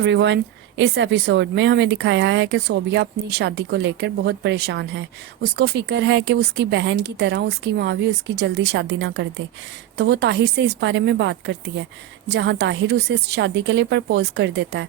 Every one, اس episode میں ہمیں دکھایا ہے کہ صوبیہ اپنی شادی کو لے کر بہت پریشان ہے۔ اس کو فکر ہے کہ اس کی بہن کی طرح اس کی ماں بھی اس کی جلدی شادی نہ کر دے، تو وہ طاہر سے اس بارے میں بات کرتی ہے، جہاں طاہر اسے شادی کے لیے پرپوز کر دیتا ہے،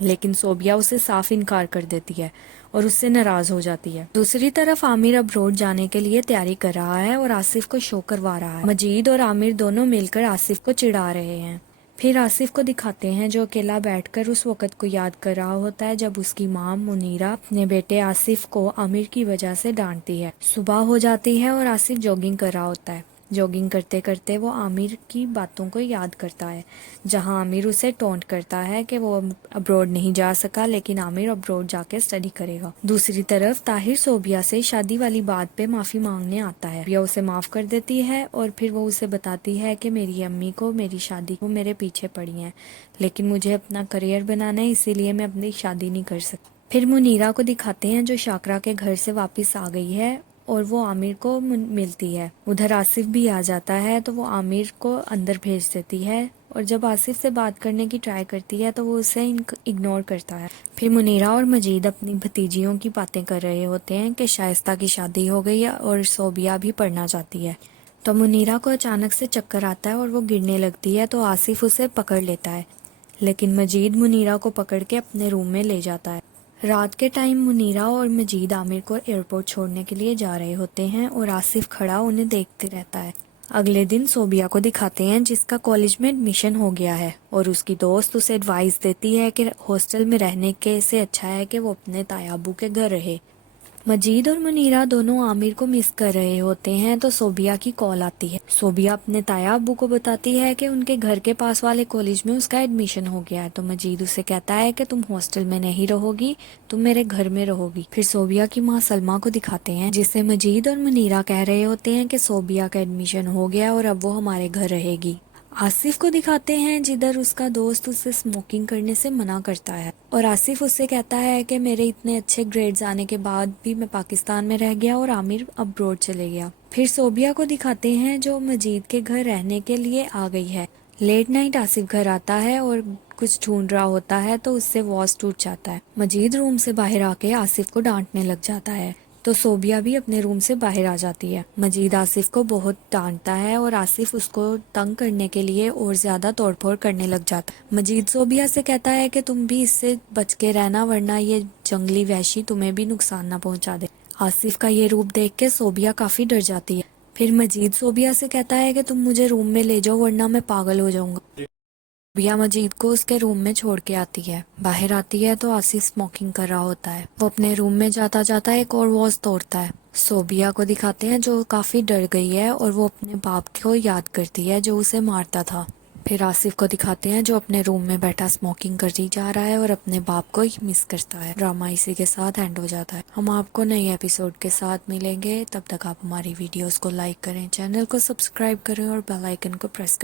لیکن صوبیہ اسے صاف انکار کر دیتی ہے اور اس سے ناراض ہو جاتی ہے۔ دوسری طرف عامر ابروڈ جانے کے لیے تیاری کر رہا ہے اور آصف کو شو کروا رہا ہے۔ مجید اور عامر دونوں مل کر آصف کو چڑھا رہے ہیں۔ پھر آصف کو دکھاتے ہیں جو اکیلا بیٹھ کر اس وقت کو یاد کر رہا ہوتا ہے جب اس کی ماں منیرہ اپنے بیٹے آصف کو عامر کی وجہ سے ڈانٹتی ہے۔ صبح ہو جاتی ہے اور آصف جوگنگ کر رہا ہوتا ہے۔ جوگنگ کرتے کرتے وہ عامر کی باتوں کو یاد کرتا ہے، جہاں عامر اسے ٹونٹ کرتا ہے کہ وہ ابروڈ نہیں جا سکا لیکن عامر ابروڈ جا کے اسٹڈی کرے گا۔ دوسری طرف طاہر صوبیہ سے شادی والی بات پہ معافی مانگنے آتا ہے۔ صوبیہ اسے معاف کر دیتی ہے اور پھر وہ اسے بتاتی ہے کہ میری امی کو میری شادی کو میرے پیچھے پڑی ہیں، لیکن مجھے اپنا کریئر بنانا ہے، اسی لیے میں اپنی شادی نہیں کر سکتی۔ پھر منیرہ کو دکھاتے ہیں جو شاکرا کے گھر سے واپس آ گئی ہے اور وہ عامر کو ملتی ہے۔ ادھر آصف بھی آ جاتا ہے تو وہ عامر کو اندر بھیج دیتی ہے اور جب آصف سے بات کرنے کی ٹرائی کرتی ہے تو وہ اسے اگنور کرتا ہے۔ پھر منیرہ اور مجید اپنی بھتیجیوں کی باتیں کر رہے ہوتے ہیں کہ شائستہ کی شادی ہو گئی ہے اور صوبیہ بھی پڑھنا چاہتی ہے، تو منیرہ کو اچانک سے چکر آتا ہے اور وہ گرنے لگتی ہے تو آصف اسے پکڑ لیتا ہے، لیکن مجید منیرہ کو پکڑ کے اپنے روم میں لے جاتا ہے۔ رات کے ٹائم منیرہ اور مجید عامر کو ایئرپورٹ چھوڑنے کے لیے جا رہے ہوتے ہیں اور آصف کھڑا انہیں دیکھتے رہتا ہے۔ اگلے دن صوبیہ کو دکھاتے ہیں جس کا کالج میں ایڈمیشن ہو گیا ہے اور اس کی دوست اسے ایڈوائز دیتی ہے کہ ہاسٹل میں رہنے کے سے اچھا ہے کہ وہ اپنے تایا ابو کے گھر رہے۔ مجید اور منیرہ دونوں عامر کو مس کر رہے ہوتے ہیں تو صوبیہ کی کال آتی ہے۔ صوبیہ اپنے تایا ابو کو بتاتی ہے کہ ان کے گھر کے پاس والے کالج میں اس کا ایڈمیشن ہو گیا ہے، تو مجید اسے کہتا ہے کہ تم ہاسٹل میں نہیں رہو گی، تم میرے گھر میں رہو گی۔ پھر صوبیہ کی ماں سلمہ کو دکھاتے ہیں جس سے مجید اور منیرہ کہہ رہے ہوتے ہیں کہ صوبیہ کا ایڈمیشن ہو گیا اور اب وہ ہمارے گھر رہے گی۔ آصف کو دکھاتے ہیں جدھر اس کا دوست اسے اسموکنگ کرنے سے منع کرتا ہے اور آصف اس سے کہتا ہے کہ میرے اتنے اچھے گریڈز آنے کے بعد بھی میں پاکستان میں رہ گیا اور عامر ابروڈ چلے گیا۔ پھر صوبیہ کو دکھاتے ہیں جو مجید کے گھر رہنے کے لیے آ گئی ہے۔ لیٹ نائٹ آصف گھر آتا ہے اور کچھ ڈھونڈ رہا ہوتا ہے تو اس سے واز ٹوٹ جاتا ہے۔ مجید روم سے باہر آ کے آصف کو ڈانٹنے لگ جاتا ہے تو صوبیہ بھی اپنے روم سے باہر آ جاتی ہے۔ مجید آصف کو بہت ڈانٹتا ہے اور آصف اس کو تنگ کرنے کے لیے اور زیادہ توڑ پھوڑ کرنے لگ جاتا ہے۔ مجید صوبیہ سے کہتا ہے کہ تم بھی اس سے بچ کے رہنا ورنہ یہ جنگلی وحشی تمہیں بھی نقصان نہ پہنچا دے۔ آصف کا یہ روپ دیکھ کے صوبیہ کافی ڈر جاتی ہے۔ پھر مجید صوبیہ سے کہتا ہے کہ تم مجھے روم میں لے جاؤ ورنہ میں پاگل ہو جاؤں گا۔ صوبیہ مجید کو اس کے روم میں چھوڑ کے آتی ہے۔ باہر آتی ہے تو آصف اسموکنگ کر رہا ہوتا ہے۔ وہ اپنے روم میں جاتا جاتا ایک اور واز توڑتا ہے۔ صوبیہ کو دکھاتے ہیں جو کافی ڈر گئی ہے اور وہ اپنے باپ کو یاد کرتی ہے جو اسے مارتا تھا۔ پھر آصف کو دکھاتے ہیں جو اپنے روم میں بیٹھا اسموکنگ کری جا رہا ہے اور اپنے باپ کو مس کرتا ہے۔ ڈرامہ اسی کے ساتھ اینڈ ہو جاتا ہے۔ ہم آپ کو نئے ایپیسوڈ کے ساتھ ملیں گے، تب تک آپ ہماری ویڈیوز کو لائک کریں، چینل کو سبسکرائب کریں اور بیل آئیکن کو پریس کریں۔